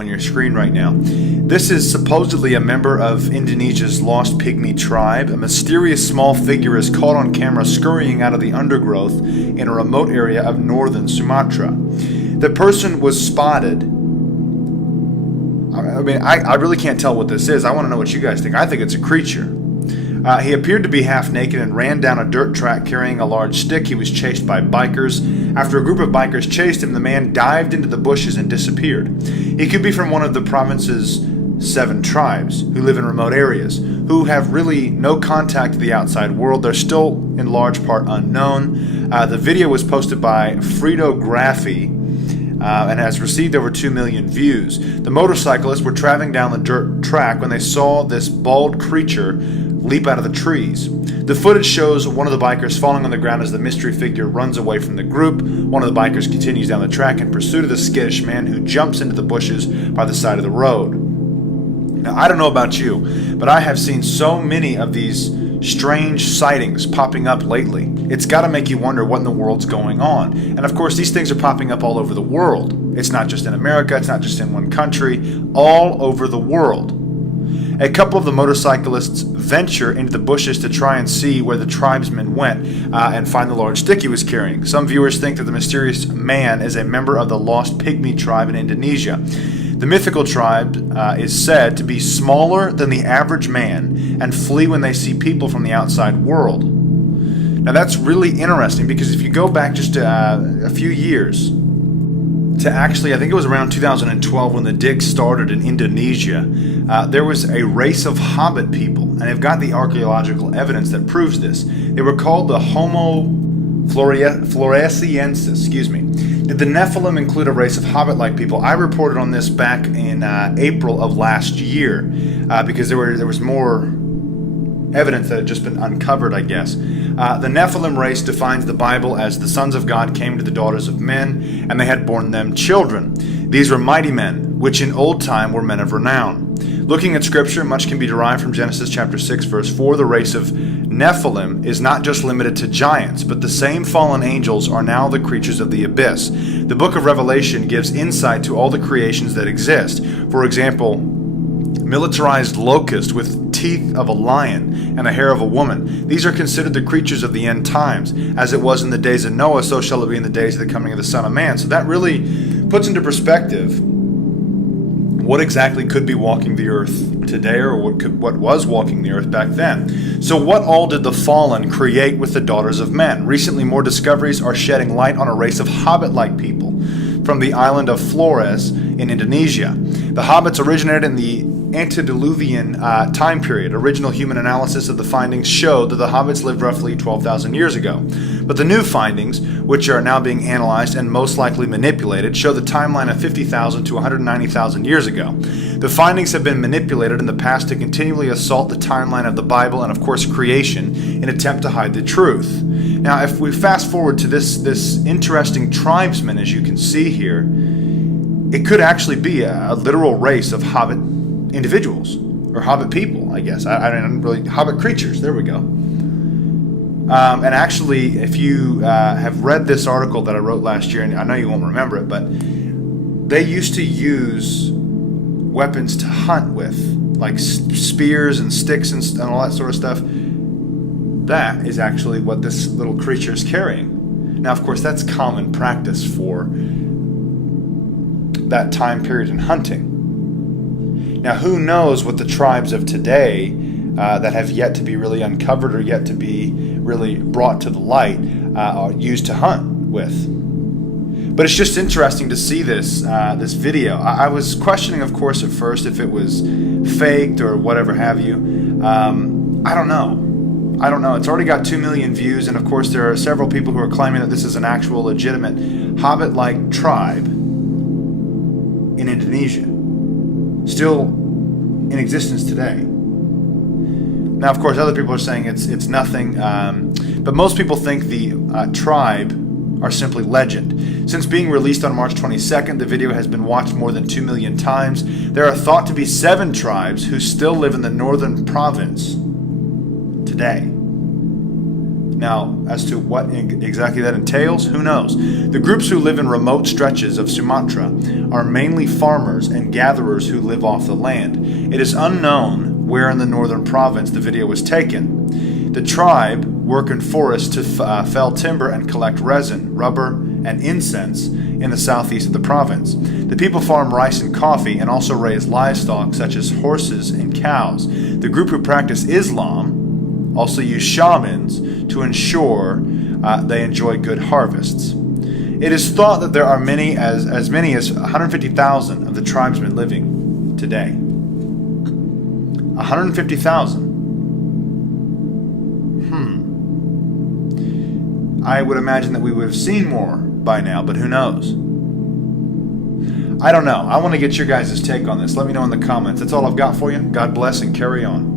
on your screen right now. This is supposedly a member of Indonesia's Lost Pygmy tribe. A mysterious small figure is caught on camera scurrying out of the undergrowth in a remote area of northern Sumatra. The person was spotted. I really can't tell what this is. I want to know what you guys think. I think it's a creature. He appeared to be half naked and ran down a dirt track carrying a large stick. He was chased by bikers. After a group of bikers chased him, the man dived into the bushes and disappeared. He could be from one of the province's 7 tribes who live in remote areas, who have really no contact to the outside world. They're still in large part unknown. The video was posted by Fritography and has received over 2 million views. The motorcyclists were traveling down the dirt track when they saw this bald creature leap out of the trees. The footage shows one of the bikers falling on the ground as the mystery figure runs away from the group. One of the bikers continues down the track in pursuit of the skittish man, who jumps into the bushes by the side of the road. Now, I don't know about you, but I have seen so many of these strange sightings popping up lately. It's got to make you wonder what in the world's going on. And of course, these things are popping up all over the world. It's not just in America, it's not just in one country, all over the world. A couple of the motorcyclists venture into the bushes to try and see where the tribesman went and find the large stick he was carrying. Some viewers think that the mysterious man is a member of the Lost Pygmy tribe in Indonesia. The mythical tribe is said to be smaller than the average man and flee when they see people from the outside world. Now that's really interesting, because if you go back just a few years to actually, I think it was around 2012 when the dig started in Indonesia, there was a race of hobbit people, and they've got the archaeological evidence that proves this. They were called the Homo floresiensis, Did the Nephilim include a race of hobbit-like people? I reported on this back in April of last year, because there was more evidence that had just been uncovered, I guess. The Nephilim race defines the Bible as the sons of God came to the daughters of men, and they had borne them children. These were mighty men, which in old time were men of renown. Looking at Scripture, much can be derived from Genesis chapter 6, verse 4. The race of Nephilim is not just limited to giants, but the same fallen angels are now the creatures of the abyss. The book of Revelation gives insight to all the creations that exist. For example, militarized locust with teeth of a lion and the hair of a woman. These are considered the creatures of the end times. As it was in the days of Noah, so shall it be in the days of the coming of the Son of Man. So that really puts into perspective what exactly could be walking the earth today, or what was walking the earth back then. So what all did the fallen create with the daughters of men? Recently, more discoveries are shedding light on a race of hobbit-like people from the island of Flores in Indonesia. The hobbits originated in the antediluvian time period. Original human analysis of the findings showed that the hobbits lived roughly 12,000 years ago. But the new findings, which are now being analyzed and most likely manipulated, show the timeline of 50,000 to 190,000 years ago. The findings have been manipulated in the past to continually assault the timeline of the Bible and, of course, creation in an attempt to hide the truth. Now, if we fast forward to this interesting tribesman, as you can see here, it could actually be a literal race of hobbit individuals, or hobbit people, I guess. I don't really, hobbit creatures, there we go. And actually, if you have read this article that I wrote last year, and I know you won't remember it, but they used to use weapons to hunt with, like spears and sticks and all that sort of stuff. That is actually what this little creature is carrying. Now, of course, that's common practice for that time period in hunting. Now, who knows what the tribes of today that have yet to be really uncovered or yet to be really brought to the light used to hunt with. But it's just interesting to see this video. I was questioning, of course, at first if it was faked or whatever have you. I don't know. It's already got 2 million views, and of course there are several people who are claiming that this is an actual legitimate hobbit-like tribe in Indonesia, still in existence today. Now, of course, other people are saying it's nothing, but most people think the tribe are simply legend. Since being released on March 22nd, the video has been watched more than 2 million times. There are thought to be 7 tribes who still live in the northern province today. Now, as to what exactly that entails, who knows? The groups who live in remote stretches of Sumatra are mainly farmers and gatherers who live off the land. It is unknown where in the northern province the video was taken. The tribe work in forests to fell timber and collect resin, rubber, and incense in the southeast of the province. The people farm rice and coffee and also raise livestock such as horses and cows. The group who practice Islam also use shamans to ensure they enjoy good harvests. It is thought that there are many as many as 150,000 of the tribesmen living today. 150,000. I would imagine that we would have seen more by now, but who knows? I don't know. I want to get your guys' take on this. Let me know in the comments. That's all I've got for you. God bless and carry on.